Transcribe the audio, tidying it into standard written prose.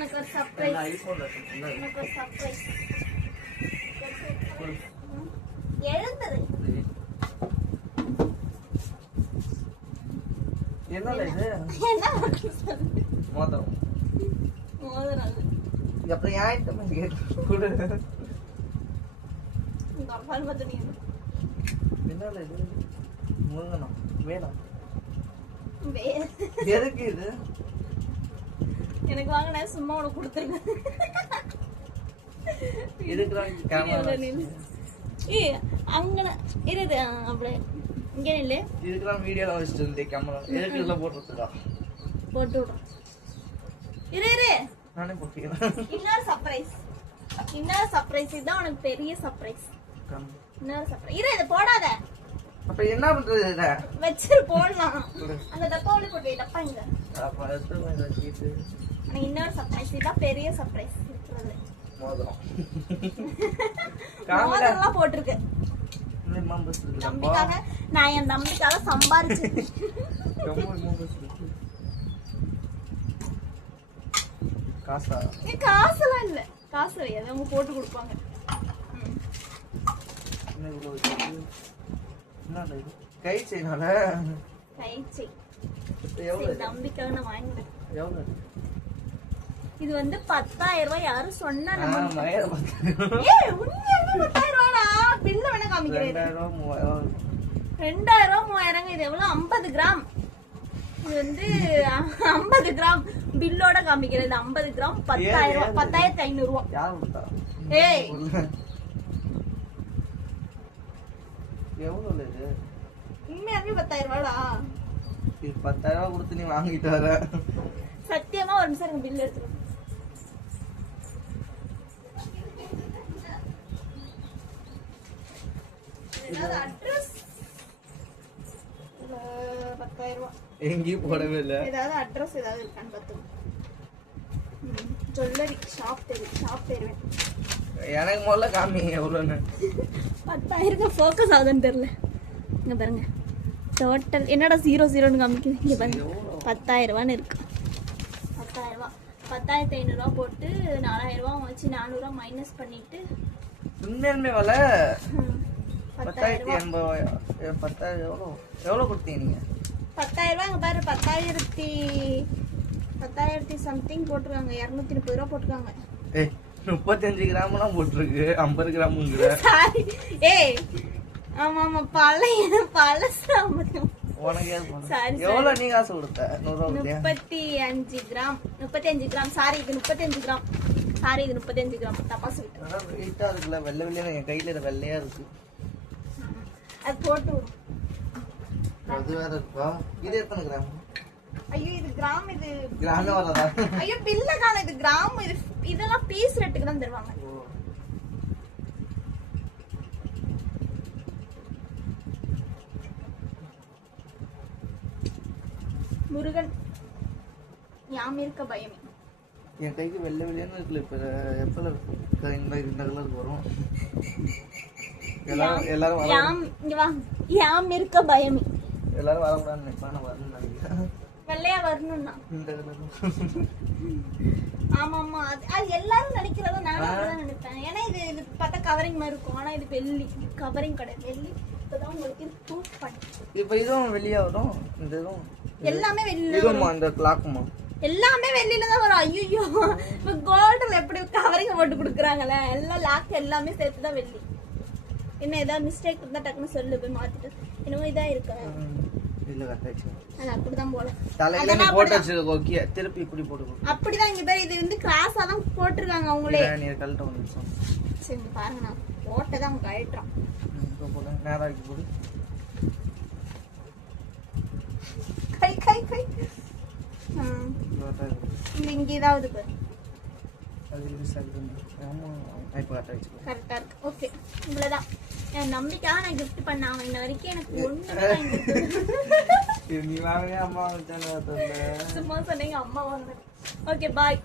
எனக்கு ஒரு சர்ப்ரைஸ். எனக்கு ஒரு சர்ப்ரைஸ். எழுந்தது. என்னல இது? என்ன மோதிரம். மோதிரம். அப்புறம் ஏன்ட்ட கேட்டு கொடு. இந்த அப்பால் மத்தனி. என்னல இது? முருங்கனா வேணாம். எதுக்கு இது? எனக்கு வாங்கின சும்மா உனக்கு கொடுத்துருங்க. இதுக்குறாங்க கேமரா. ஏய் அங்க இருது அப்படியே இங்க இல்ல. இதுக்குறாங்க வீடியோல வச்சிட்டு இருந்தே கேமரா. எதுக்கு இதல போட்டுறதுக்கா? போட்டு விடுறேன். இரு நானே போட்டுக்கிறேன். இன்னொரு சர்ப்ரைஸ். இன்னொரு சர்ப்ரைஸ் இதான் உனக்கு பெரிய சர்ப்ரைஸ். இன்னொரு சர்ப்ரைஸ். இரு இத போடாத. அப்ப என்ன பண்றது இத? வெச்சிரு போடலாம். அந்த டப்பாவுல போடு. டப்பா இங்க. அப்ப அது வந்து வச்சிட்டு. நான் இன்னொரு சர்ப்ரைஸ் இதான் பெரிய சர்ப்ரைஸ். மோதிரம். காமெல்லாம் போட்டுருக்கு. நம்பிக்காக நான் என் நம்பிக்காக சம்பாரிச்சேன். காசா? காசுலாம் இல்ல. காசு ஏதோ அவங்க போட்டு கொடுப்பாங்க. கை செய்யனால கை செய். எவ்வளவு நம்பிக்காக நான் வாங்கினேன். எவ்வளவு? இது வந்து 10,000 ரூபாய் யாரும் சொன்னா நம்ம மயிர 10,000. ஏய் உண்மையாவே 10,000 ரூபாடா. பில்ல வேணா காமிக்கிறேன். 2000 3000. 2000 3000 இது எவ்வளவு? 50 கிராம். இது வந்து 50 கிராம் பில்லோட காமிக்கிறது. 50 கிராம் 10,000 10,500 ரூபாய். யார் கொடுத்தா? ஏய் எவ்வளவு இது? உண்மையாவே 10,000 ரூபாடா. இது 10,000 கொடுத்து நீ வாங்கிட்டு வர. சத்தியமா ஒரு நிமிஷம் எனக்கு பில் எடுத்துரு. ஏதாவது அட்ரஸ் 10,000 ரூபாய். எங்கேயும் போடவே இல்ல. ஏதாவது அட்ரஸ் ஏதாவது இருக்கான்னு பார்த்து. ஜுவல்லரி ஷாப் தெரியும். எனக்கு முதல்ல காமி எவ்வளோன்னு. 10,000 ஃபோக்கஸ் ஆகுதுன்னு தெரியல. இங்க பாருங்க டோட்டல் என்னடா 00ன்னு காமிக்குது. இங்க பாருங்க 10,000 ரூபான்னு இருக்கு. 10,000 ரூபாய் 10,500 ரூபாய் போட்டு 4,000 ரூபாய் வச்சு 400 ரூபாய் மைனஸ் பண்ணிட்டு உண்மையாலுமே வல 10,000 ரூபாய். 10,000 எவ்வளோ கொடுத்தீங்க நீங்க? 10,000 ரூபாய். இங்க பாரு 10,000 சம்திங் போட்டுருக்காங்க. 230 ரூபாய் போட்டுருக்காங்க. 35 கிராம்லாம் போட்டிருக்கு. 50 கிராமுங்கிற. ஏய் ஆமா பழசு. உனக்கு எவ்வளவு நீ காசு கொடுத்த? 35 கிராம். சாரி இது 35 கிராம். தப்பா சொல்லிட்டேன். வெயிட்டா இருக்குல்ல. வெள்ளை வெள்ளையா என் கையில இது வெள்ளையா இருக்கு. அது போட்டு அது வேற இருக்கா? இது எத்தனை கிராம்? ஐயோ இது கிராம். இது கிராமே வரதா? ஐயோ பில்ல காண. இது கிராம். இதெல்லாம் பீஸ் ரேட்டுக்கு தான் தருவாங்க. முருகன் யாம் இருக்க பயமே. என் கைக்கு வெள்ளை வெளியான்னு இருக்குல்ல. இப்ப எப்பல இருக்கும் இந்த கலருக்கு வரும். எல்லாரும் யாம் இருக்க பயமே. எல்லாரும் வரக்கூடாதுன்னு நினைப்பான வரணும்னு நினைக்கிறேன். வெள்ளையா வரணும்னா இந்த கலர். ஆமா அது எல்லாரும் நினைக்கிறத நானும் அப்படிதான் நினைப்பேன். ஏன்னா இது பார்த்தா கவரிங் மாதிரி இருக்கும். ஆனா இது வெள்ளி கவரிங் கிடையாது. வெள்ளி இப்பதான் உங்களுக்கு ப்ரூஃப் பண்ணி. இப்ப இதுவும் வெளியா வரும். இந்த இதுவும் எல்லாமே வெளியில. இதுமா இந்த கிளாக்குமா எல்லாமே வெளியில தான் வரும். ஐயோ இப்ப கோல்டுல எப்படி கவரிங் போட்டு கொடுக்குறாங்கல்ல. எல்லாம் லாக் எல்லாமே சேர்த்துதான் வெள்ளி. என்ன ஏதாவது மிஸ்டேக் இருந்தா டக்குன்னு சொல்லு. போய் மாத்திட்டு என்னமோ இதா இருக்கு. இல்ல கரெக்ட்டா அது அப்படிதான் போல. தலையில நீ போட்டு வச்சிருக்க. ஓகே திருப்பி இப்படி போடு. அப்படிதான் இங்க பேர் இது வந்து கிராஸா தான் போட்டுருக்காங்க அவங்களே. நீ கழட்ட வந்துச்சு. சரி பாருங்க நான் போட்டதான் அவங்க கழட்டுறான். இப்போ போடு. நேரா இருக்கு போடு. கை இங்க ஏதாவது பாரு. அது சரிதான். ஆமா இப்போ கரெக்டா இருக்கு. ஓகே இவ்வளவுதான். என் நம்பிக்கையா நான் கிஃப்ட் பண்ணாங்க. இன்ன வரைக்கும் எனக்கு ஒண்ணுமே நீ வாங்க அம்மா சும்மா சொன்னீங்க. அம்மா வாங்க. Okay bye.